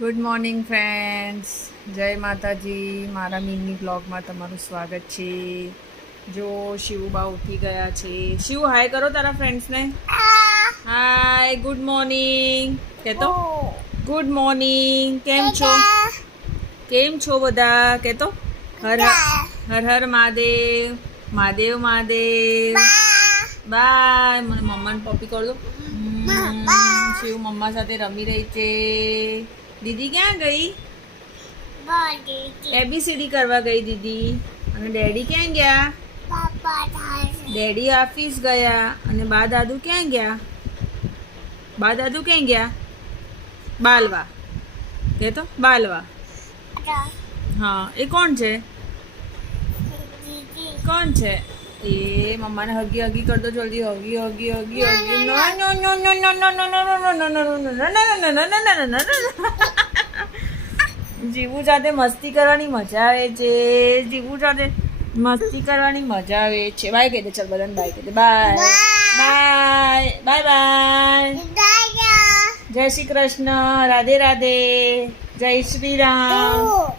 Good morning friends, જય માતાજી. મારા મિની બ્લોગમાં તમારું સ્વાગત છે. જો શિવબા ઉઠી ગયા છે. શિવ, હાય કરો તારા ફ્રેન્ડ્સને. હાય, ગુડ મોર્નિંગ કહેતો. Good morning. કેમ છો? કેમ છો બધા કહેતો. હર હર હર મહાદેવ. મહાદેવ મહાદેવ. બાય. મને મમ્માને પપ્પી કર દો. શિવ મમ્મા સાથે રમી રહી છે. દીદી ક્યાં ગઈ? એબીસીડી કરવા ગઈ દીદી. અને ડેડી ક્યાં ગયા? ડેડી ઓફિસ ગયા. અને બા દાદુ ક્યાં ગયા? બા દાદુ ક્યાં ગયા? બાલવા. કે તો બાલવા. હા, એ કોણ છે? કોણ છે? એ મમ્માને હગી હગી કર દો જલ્દી. હગી હગી હગી હગી. નો નો નો નો નો નો નો નો નો નો નો. જીવુ સાથે મસ્તી કરવાની મજા આવે છે. જીવુ સાથે મસ્તી કરવાની મજા આવે છે. બાય કહી દે. ચાલ બધાને બાય કહી દે. Bye bye bye bye. જય શ્રી કૃષ્ણ. રાધે રાધે. જય શ્રી રામ.